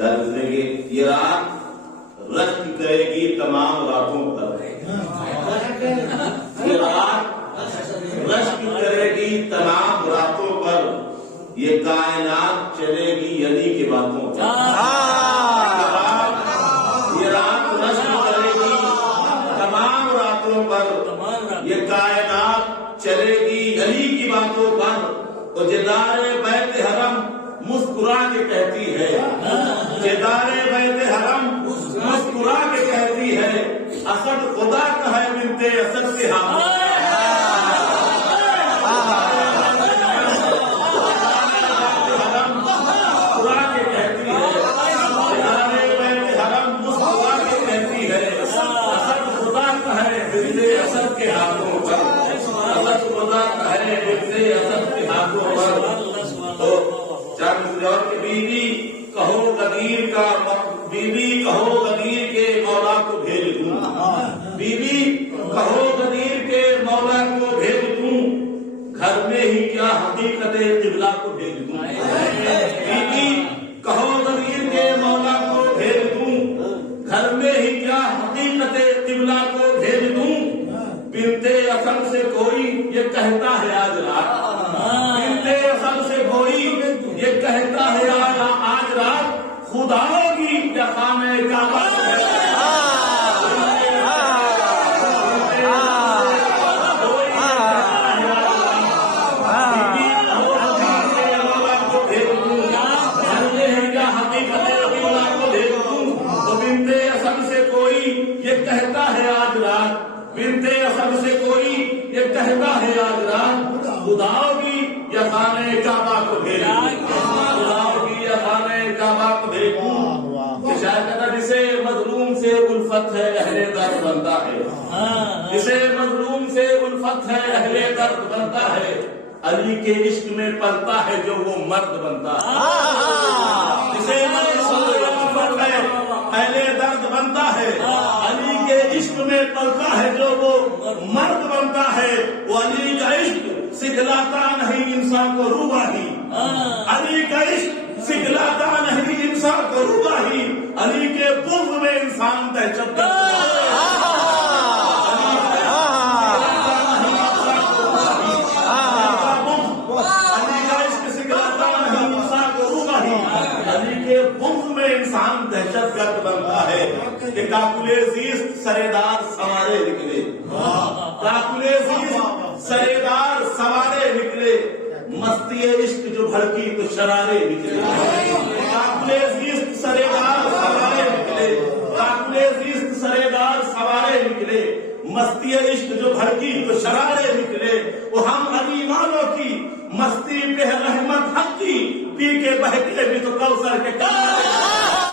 یہ رات رشک کرے گی تمام راتوں پر، یہ رات رشک کرے گی تمام راتوں پر، یہ کائنات چلے گی علی کی باتوں پر۔ یہ رات رشک کرے گی تمام راتوں پر، یہ کائنات چلے گی علی کی باتوں پر۔ اور جدار بیت حرم مسکرا کے کہتی ہے، جدار بیت حرم مسکرا کے کہتی ہے، اسد خدا کا ہے بنتے اسد کے ہاتھ۔ بیوی کہو غدیر کے مولا کو بھیج دوں، بیوی کہو غدیر کے مولا کو بھیج دوں، گھر میں ہی کیا حقیقت قبلہ کو بھیج دوں۔ بیوی کہو غدیر کے مولا کو بھیج دوں، گھر میں ہی کیا حقیقت قبلہ کو بھیج دوں۔ بنتے اسد سے کوئی یہ کہتا ہے آج رات، بنتے اسد سے کوئی یہ کہتا ہے آج رات، خدا ہوگی یا خانہ کعبہ ہے۔ کہتا ہے آج رات، بنتے اسد سے کوئی یہ کہتا ہے آج رات، خدا ہوگی یا خانہ کعبہ کو بھیجوں، خدا ہوگی یا خانہ کعبہ کو بھیجوں۔ شاید جسے مظلوم سے الفت ہے اہل درد بنتا ہے، جسے مظلوم سے الفت ہے اہل درد بنتا ہے، علی کے عشق میں پلتا ہے جو وہ مرد بنتا ہے۔ جسے مظلوم سے الفت ہے اہل درد بنتا ہے، علی کے عشق میں پلتا ہے جو وہ مرد بنتا ہے۔ وہ علی کا عشق سکھلاتا نہیں انسان کو روباہی، علی کا عشق سکھلاتا نہیں انسان کو روباہی، علی کے بغض میں انسان دہشت گرد انسان دہشت گرد بنتا ہے۔ کہ کاکلے زیست سرےدار سوارے نکلے، کاکلے زیست سرےدار سوارے نکلے، مستی عشق جو بھڑکی تو شرارے نکلے۔ کاکلے زیست سرےدار سوارے نکلے، کاکلے زیست سرےدار سوارے نکلے، مستی عشق جو بھڑکی تو شرارے نکلے۔ وہ ہم علی والوں کی مستی پہ رحمت حق کی، پی کے بہکے بھی تو کوثر کے